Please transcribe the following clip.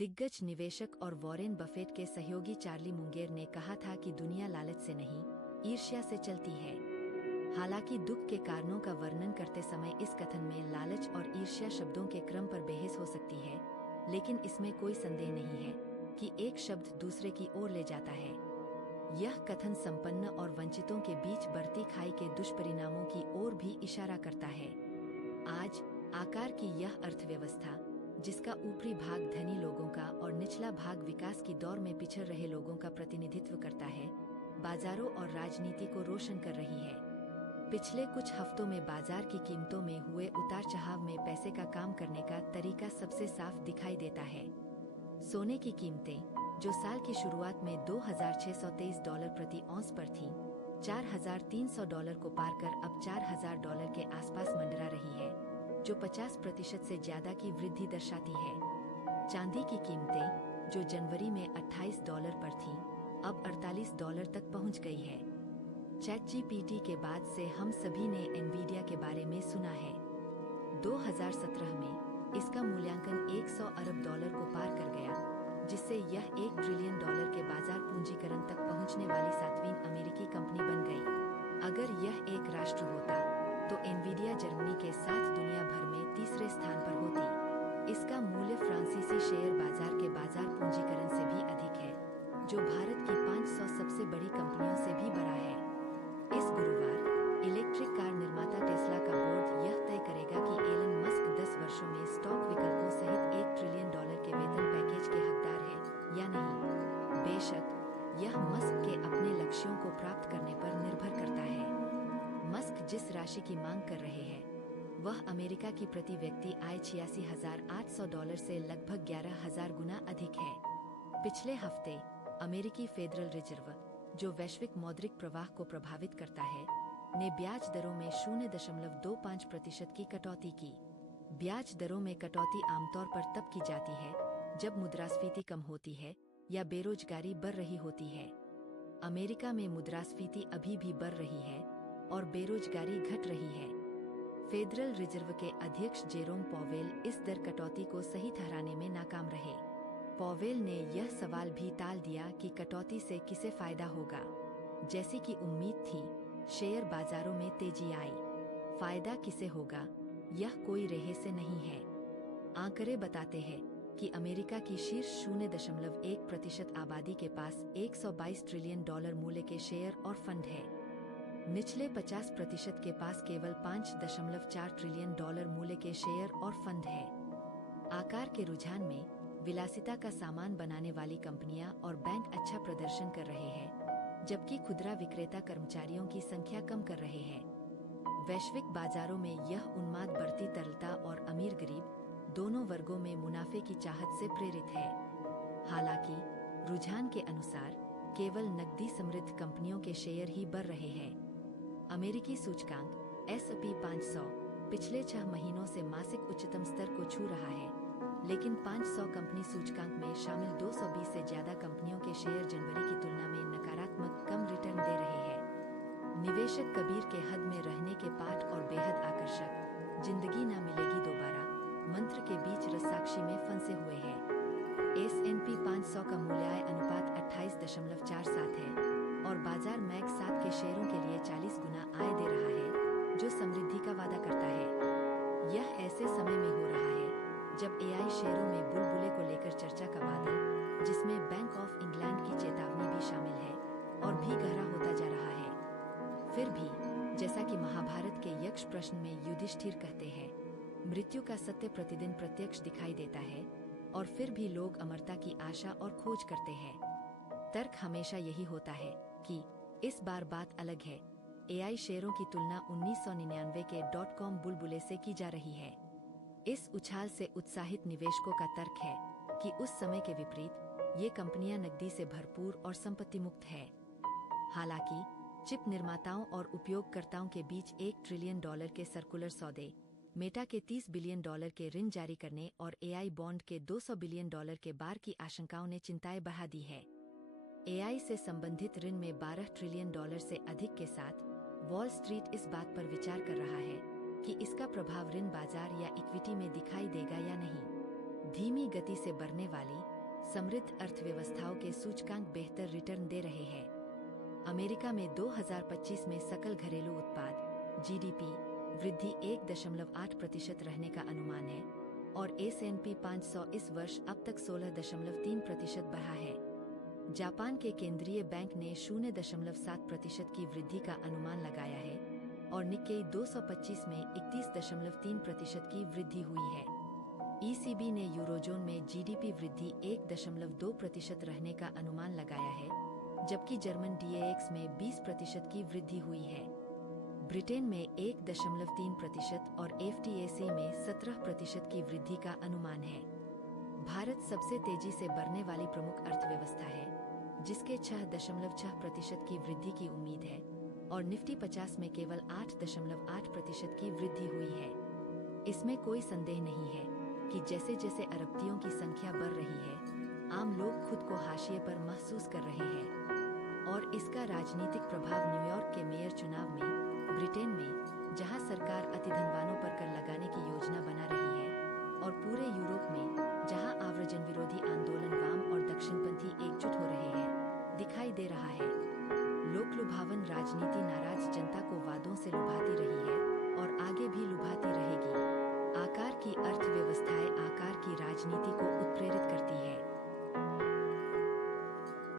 दिग्गज निवेशक और वॉरेन बफेट के सहयोगी चार्ली मुंगेर ने कहा था कि दुनिया लालच से नहीं, ईर्ष्या से चलती है। हालांकि दुख के कारणों का वर्णन करते समय इस कथन में लालच और ईर्ष्या शब्दों के क्रम पर बहस हो सकती है, लेकिन इसमें कोई संदेह नहीं है कि एक शब्द दूसरे की ओर ले जाता है। यह कथन संपन्न और वंचितों के बीच बढ़ती खाई के दुष्परिणामों की ओर भी इशारा करता है। आज आकार की यह अर्थव्यवस्था, जिसका ऊपरी भाग धनी लोगों का और निचला भाग विकास की दौर में पिछड़ रहे लोगों का प्रतिनिधित्व करता है, बाजारों और राजनीति को रोशन कर रही है। पिछले कुछ हफ्तों में बाजार की कीमतों में हुए उतार चढ़ाव में पैसे का काम करने का तरीका सबसे साफ दिखाई देता है। सोने की कीमतें, जो साल की शुरुआत में $2,623 प्रति औंस पर थीं, $4,300 को पार कर अब $4,000 के आसपास मंडरा रही है, जो 50% से ज्यादा की वृद्धि दर्शाती है। चांदी की कीमतें, जो जनवरी में $28 पर थीं, अब $48 तक पहुंच गई है। ChatGPT के बाद से हम सभी ने एनवीडिया के बारे में सुना है। 2017 में इसका मूल्यांकन $100 अरब को पार कर गया, जिससे यह $1 ट्रिलियन के बाजार पूंजीकरण तक पहुंचने वाली 7वीं अमेरिकी कंपनी बन गई। अगर यह एक राष्ट्र होता, तो एनवीडिया जर्मनी के साथ दुनिया भर में तीसरे स्थान पर होती। इसका मूल्य फ्रांसीसी शेयर बाजार के बाजार पूंजीकरण से भी अधिक है, जो भारत की 500 सबसे बड़ी कंपनियों से भी बड़ा है। इस गुरुवार इलेक्ट्रिक कार निर्माता टेस्ला का बोर्ड यह तय करेगा कि एलन मस्क 10 वर्षों में स्टॉक विकल्पों सहित $1 ट्रिलियन के वेतन पैकेज के हकदार है या नहीं। बेशक यह मस्क के अपने लक्ष्यों को प्राप्त करने पर निर्भर करता है। मस्क जिस राशि की मांग कर रहे हैं, वह अमेरिका की प्रति व्यक्ति आय $86,800 से लगभग 11,000 गुना अधिक है। पिछले हफ्ते अमेरिकी फेडरल रिजर्व, जो वैश्विक मौद्रिक प्रवाह को प्रभावित करता है, ने ब्याज दरों में 0.25% की कटौती की। ब्याज दरों में कटौती आमतौर पर तब की जाती है जब मुद्रास्फीति कम होती है या बेरोजगारी बढ़ रही होती है। अमेरिका में मुद्रास्फीति अभी भी बढ़ रही है और बेरोजगारी घट रही है। फेडरल रिजर्व के अध्यक्ष जेरोम पॉवेल इस दर कटौती को सही ठहराने में नाकाम रहे। पॉवेल ने यह सवाल भी टाल दिया कि कटौती से किसे फायदा होगा। जैसी कि उम्मीद थी, शेयर बाजारों में तेजी आई। फायदा किसे होगा, यह कोई रहस्य नहीं है। आंकड़े बताते हैं कि अमेरिका की शीर्ष 0.1% आबादी के पास $122 ट्रिलियन मूल्य के शेयर और फंड है। निचले 50% के पास केवल $5.4 ट्रिलियन मूल्य के शेयर और फंड है। आकार के रुझान में विलासिता का सामान बनाने वाली कंपनियां और बैंक अच्छा प्रदर्शन कर रहे हैं, जबकि खुदरा विक्रेता कर्मचारियों की संख्या कम कर रहे हैं। वैश्विक बाजारों में यह उन्माद बढ़ती तरलता और अमीर गरीब दोनों वर्गों में मुनाफे की चाहत से प्रेरित है। हालांकि रुझान के अनुसार केवल नकदी समृद्ध कंपनियों के शेयर ही बढ़ रहे हैं। अमेरिकी सूचकांक S&P 500 पिछले 6 महीनों से मासिक उच्चतम स्तर को छू रहा है, लेकिन 500 कंपनी सूचकांक में शामिल 220 से ज्यादा कंपनियों के शेयर जनवरी की तुलना में नकारात्मक कम रिटर्न दे रहे हैं। निवेशक कबीर के हद में रहने के पाठ और बेहद आकर्षक जिंदगी ना मिलेगी दोबारा मंत्र के बीच रस्साकशी में फंसे हुए हैं। S&P 500 का मूल्य अनुपात 28.47 है और बाजार मैग 7 के शेयरों के लिए 40 गुना आय दे रहा है, जो समृद्धि का वादा करता है। यह ऐसे समय में हो रहा है जब AI शेयरों में बुलबुले को लेकर चर्चा का बादल, जिसमें बैंक ऑफ इंग्लैंड की चेतावनी भी शामिल है, और भी गहरा होता जा रहा है। फिर भी, जैसा कि महाभारत के यक्ष प्रश्न में युधिष्ठिर कहते हैं, मृत्यु का सत्य प्रतिदिन प्रत्यक्ष दिखाई देता है, और फिर भी लोग अमरता की आशा और खोज करते हैं। तर्क हमेशा यही होता है कि इस बार बात अलग है। AI शेयरों की तुलना 1999 के .com बुलबुले से की जा रही है। इस उछाल से उत्साहित निवेशकों का तर्क है कि उस समय के विपरीत ये कंपनियां नकदी से भरपूर और संपत्ति मुक्त है। हालांकि चिप निर्माताओं और उपयोगकर्ताओं के बीच $1 ट्रिलियन के सर्कुलर सौदे, मेटा के $30 बिलियन के ऋण जारी करने और AI बॉन्ड के $200 बिलियन के बार की आशंकाओं ने चिंताएं बढ़ा दी है। AI से संबंधित ऋण में $12 ट्रिलियन से अधिक के साथ वॉल स्ट्रीट इस बात पर विचार कर रहा है कि इसका प्रभाव ऋण बाजार या इक्विटी में दिखाई देगा या नहीं। धीमी गति से बढ़ने वाली समृद्ध अर्थव्यवस्थाओं के सूचकांक बेहतर रिटर्न दे रहे हैं। अमेरिका में 2025 में सकल घरेलू उत्पाद (जीडीपी) वृद्धि 1.8% रहने का अनुमान है और S&P 500 इस वर्ष अब तक 16.3% बढ़ा है। जापान के केंद्रीय बैंक ने 0.7% की वृद्धि का अनुमान लगाया है और निक्केई 225 में 31.3% की वृद्धि हुई है। ECB ने यूरोजोन में जीडीपी वृद्धि 1.2% रहने का अनुमान लगाया है, जबकि जर्मन DAX में 20% की वृद्धि हुई है। ब्रिटेन में 1.3% और FTSE में 17% की वृद्धि का अनुमान है। भारत सबसे तेजी से बढ़ने वाली प्रमुख अर्थव्यवस्था है, जिसके 6.6% की वृद्धि की उम्मीद है और निफ्टी 50 में केवल 8.8% की वृद्धि हुई है। इसमें कोई संदेह नहीं है कि जैसे जैसे अरबपतियों की संख्या बढ़ रही है, आम लोग खुद को हाशिए पर महसूस कर रहे हैं और इसका राजनीतिक प्रभाव न्यूयॉर्क के मेयर चुनाव में, ब्रिटेन में जहां सरकार अतिधनवानों पर कर लगाने की योजना बना रही है, और पूरे यूरोप में जहां आव्रजन विरोधी आंदोलन वाम और दक्षिणपंथी एकजुट हो रहे हैं, दिखाई दे रहा है। लोकलुभावन राजनीति नाराज जनता को वादों से लुभाती रही है और आगे भी लुभाती रहेगी। आकार की अर्थव्यवस्थाएं आकार की राजनीति को